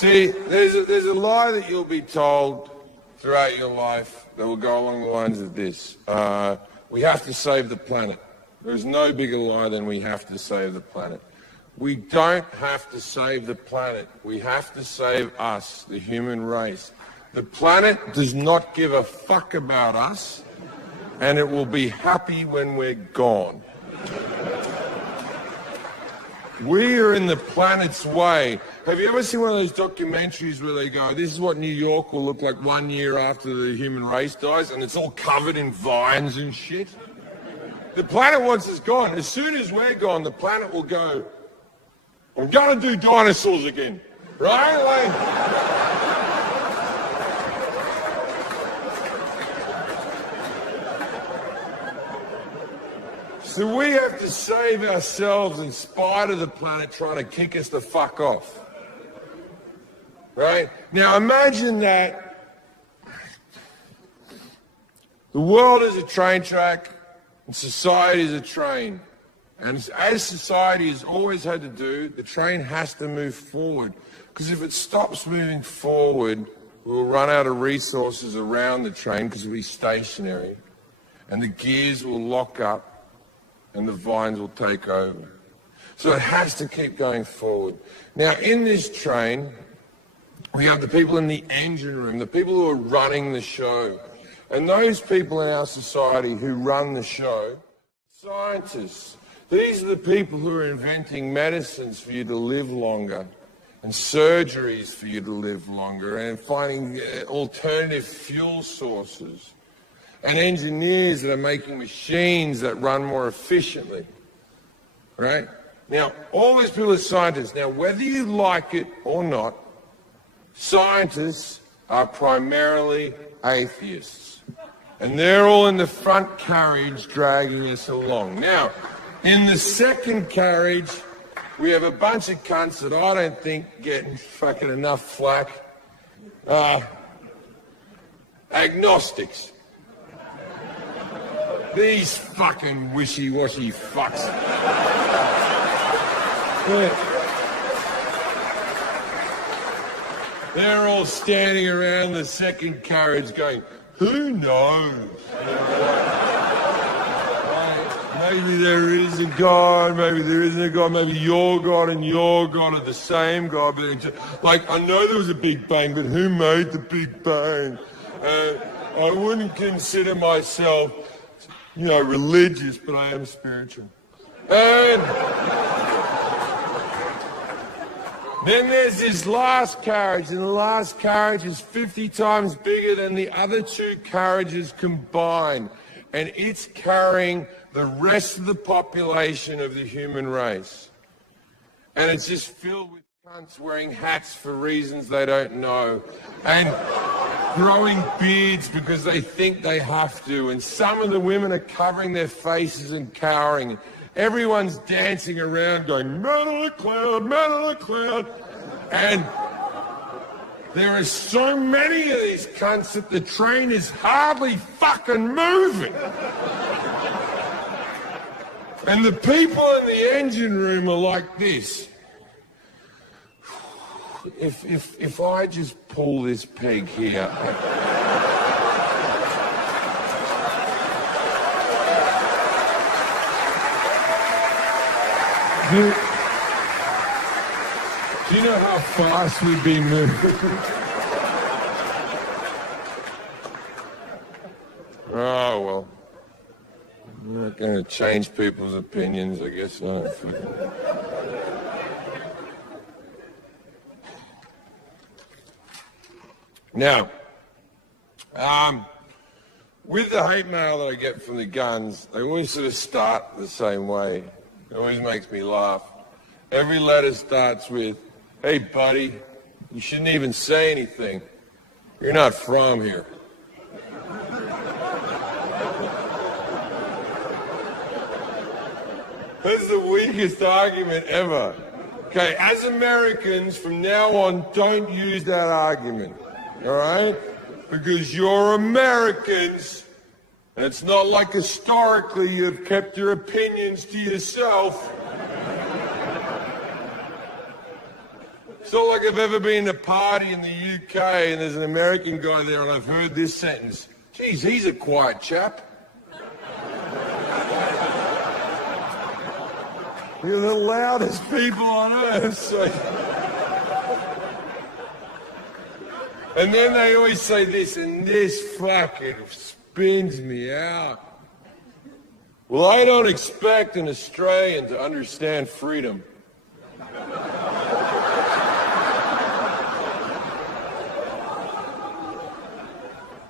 See, there's a lie that you'll be told throughout your life that will go along the lines of this. We have to save the planet. There's no bigger lie than we have to save the planet. We don't have to save the planet. We have to save us, the human race. The planet does not give a fuck about us, and it will be happy when we're gone. We are in the planet's way. Have you ever seen one of those documentaries where they go, this is what New York will look like 1 year after the human race dies, and it's all covered in vines and shit? The planet wants us gone. As soon as we're gone, the planet will go, I'm going to do dinosaurs again, right? So we have to save ourselves in spite of the planet trying to kick us the fuck off. Right? Now imagine that the world is a train track and society is a train. And as society has always had to do, the train has to move forward. Because if it stops moving forward, we'll run out of resources around the train because it'll be stationary. And the gears will lock up and the vines will take over. So it has to keep going forward. Now, in this train, we have the people in the engine room, the people who are running the show. And those people in our society who run the show, scientists. These are the people who are inventing medicines for you to live longer and surgeries for you to live longer and finding alternative fuel sources and engineers that are making machines that run more efficiently, right? Now, all these people are scientists. Now, whether you like it or not, scientists are primarily atheists. And they're all in the front carriage dragging us along. Now, in the second carriage, we have a bunch of cunts that I don't think get fucking enough flack. Agnostics. These fucking wishy-washy fucks. They're all standing around the second carriage going, who knows? Maybe there is a God, maybe there isn't a God, maybe your God and your God are the same God. Like, I know there was a Big Bang, but who made the Big Bang? I wouldn't consider myself, religious, but I am spiritual. And then there's this last carriage, and the last carriage is 50 times bigger than the other two carriages combined. And it's carrying the rest of the population of the human race. And it's just filled with cunts wearing hats for reasons they don't know. And growing beards because they think they have to. And some of the women are covering their faces and cowering. Everyone's dancing around going, man on a cloud, man on a cloud. And there are so many of these cunts that the train is hardly fucking moving. And the people in the engine room are like this. If I just pull this peg here. Do you know how fast we'd be moving? Oh, well. I'm not going to change people's opinions, I guess. Now, with the hate mail that I get from the guns, they always sort of start the same way. It always makes me laugh. Every letter starts with, hey, buddy, you shouldn't even say anything. You're not from here. That's the weakest argument ever. Okay, as Americans, from now on, don't use that argument, all right? Because you're Americans, and it's not like historically you've kept your opinions to yourself. It's not like I've ever been to a party in the UK and there's an American guy there and I've heard this sentence. Geez, he's a quiet chap. You're the loudest people on earth. So. And then they always say this, and this fucking spins me out. Well, I don't expect an Australian to understand freedom.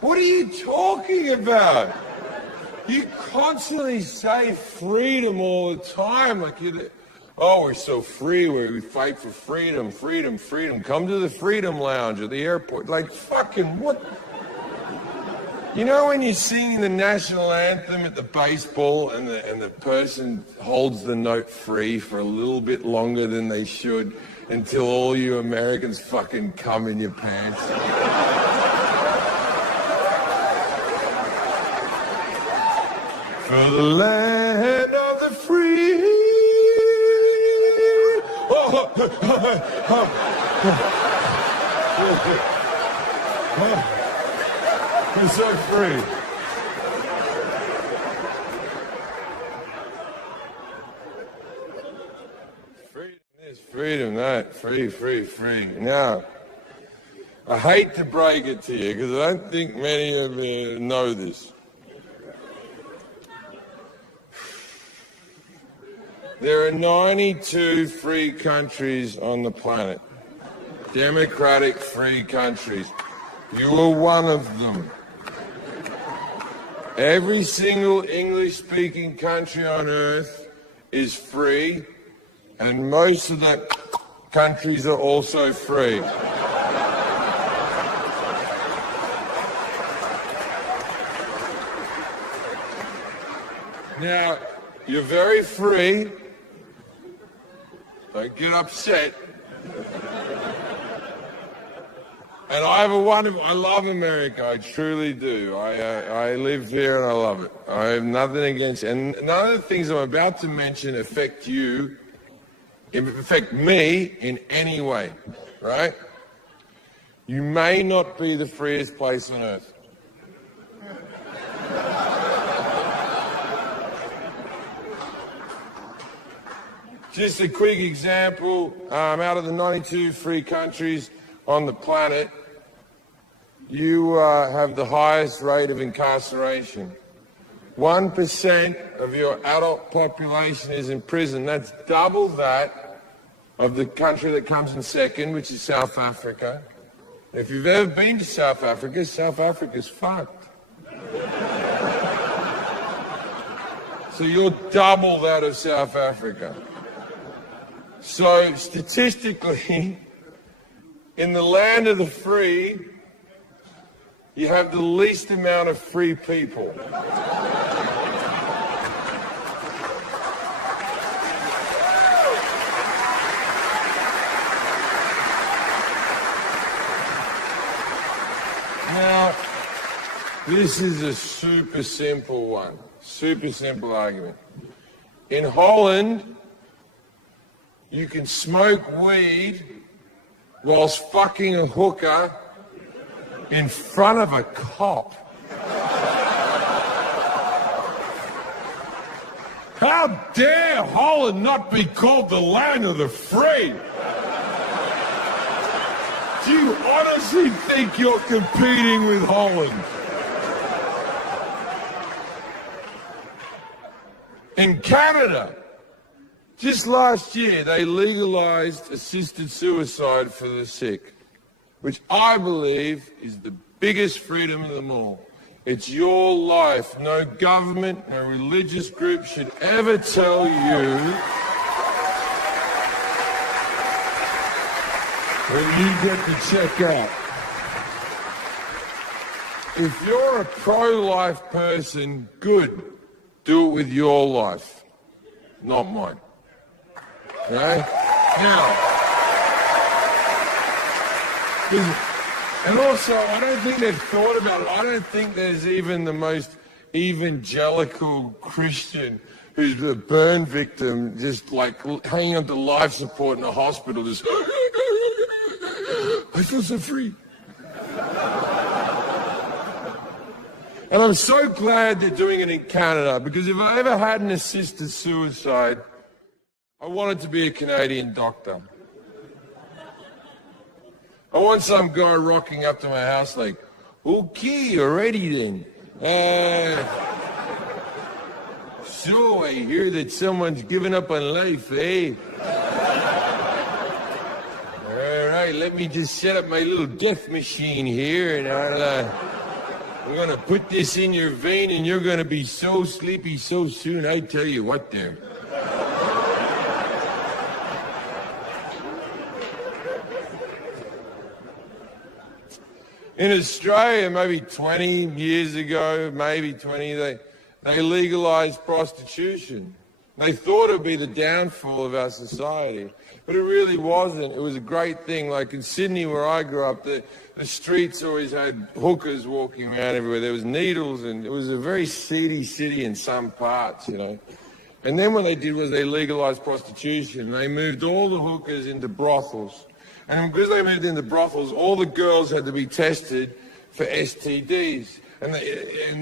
What are you talking about? You constantly say freedom all the time, like we're so free, we fight for freedom, freedom, freedom. Come to the Freedom Lounge at the airport. Like, fucking what? You know when you're singing the national anthem at the baseball and the person holds the note free for a little bit longer than they should until all you Americans fucking come in your pants? For the land of the free. We're so free. Freedom this, freedom that, free, free, free. Now, I hate to break it to you because I don't think many of you know this. There are 92 free countries on the planet. Democratic free countries. You are one of them. Every single English-speaking country on earth is free, and most of the countries are also free. Now, you're very free. Don't get upset. And I love America, I truly do. I live here and I love it. I have nothing against it. And none of the things I'm about to mention affect you, affect me in any way, right? You may not be the freest place on earth. Just a quick example, out of the 92 free countries on the planet, you have the highest rate of incarceration. 1% of your adult population is in prison. That's double that of the country that comes in second, which is South Africa. If you've ever been to South Africa's fucked. So you're double that of South Africa. So statistically, in the land of the free, you have the least amount of free people. Now, this is a super simple one, super simple argument. In Holland, you can smoke weed whilst fucking a hooker in front of a cop. How dare Holland not be called the land of the free? Do you honestly think you're competing with Holland? In Canada, just last year, they legalized assisted suicide for the sick, which I believe is the biggest freedom of them all. It's your life. No government, no religious group should ever tell you when you get to check out. If you're a pro-life person, good. Do it with your life, not mine. Okay? Now, and also, I don't think they've thought about it. I don't think there's even the most evangelical Christian who's a burn victim, just like hanging on to life support in a hospital, just I feel so free. And I'm so glad they're doing it in Canada, because if I ever had an assisted suicide, I wanted to be a Canadian doctor. I want some guy rocking up to my house like, okay, already then. So I hear that someone's given up on life, eh? All right, let me just set up my little death machine here, and I'm gonna put this in your vein, and you're gonna be so sleepy so soon, I tell you what there. In Australia, maybe 20 years ago, they legalized prostitution. They thought it would be the downfall of our society, but it really wasn't. It was a great thing. Like in Sydney, where I grew up, the streets always had hookers walking around everywhere. There was needles, and it was a very seedy city in some parts, you know. And then what they did was they legalized prostitution. They moved all the hookers into brothels. And because they moved into brothels, all the girls had to be tested for STDs. And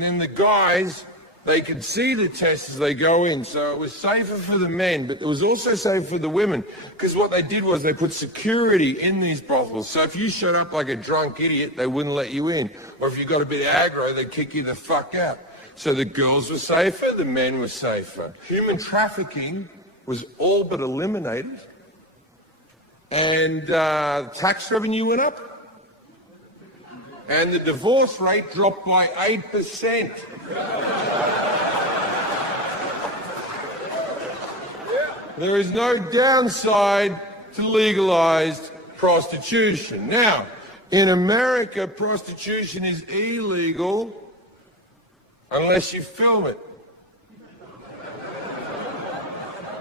then the guys, they could see the tests as they go in. So it was safer for the men, but it was also safer for the women. Because what they did was they put security in these brothels. So if you showed up like a drunk idiot, they wouldn't let you in. Or if you got a bit aggro, they'd kick you the fuck out. So the girls were safer, the men were safer. Human trafficking was all but eliminated. And tax revenue went up. And the divorce rate dropped by 8%. There is no downside to legalized prostitution. Now, in America, prostitution is illegal unless you film it.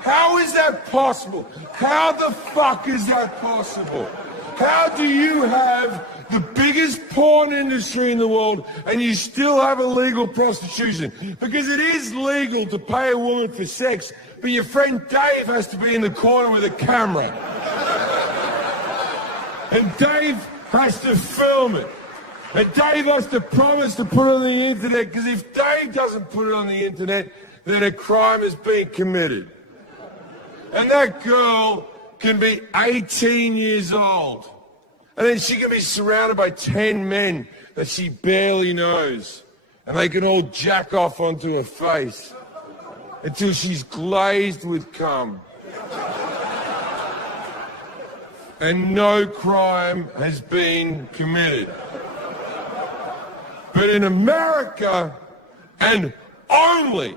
How is that possible? How the fuck is that possible? How do you have the biggest porn industry in the world and you still have illegal prostitution? Because it is legal to pay a woman for sex, but your friend Dave has to be in the corner with a camera. And Dave has to film it. And Dave has to promise to put it on the internet, because if Dave doesn't put it on the internet, then a crime is being committed. And that girl can be 18 years old. And then she can be surrounded by 10 men that she barely knows. And they can all jack off onto her face until she's glazed with cum. And no crime has been committed. But in America, and only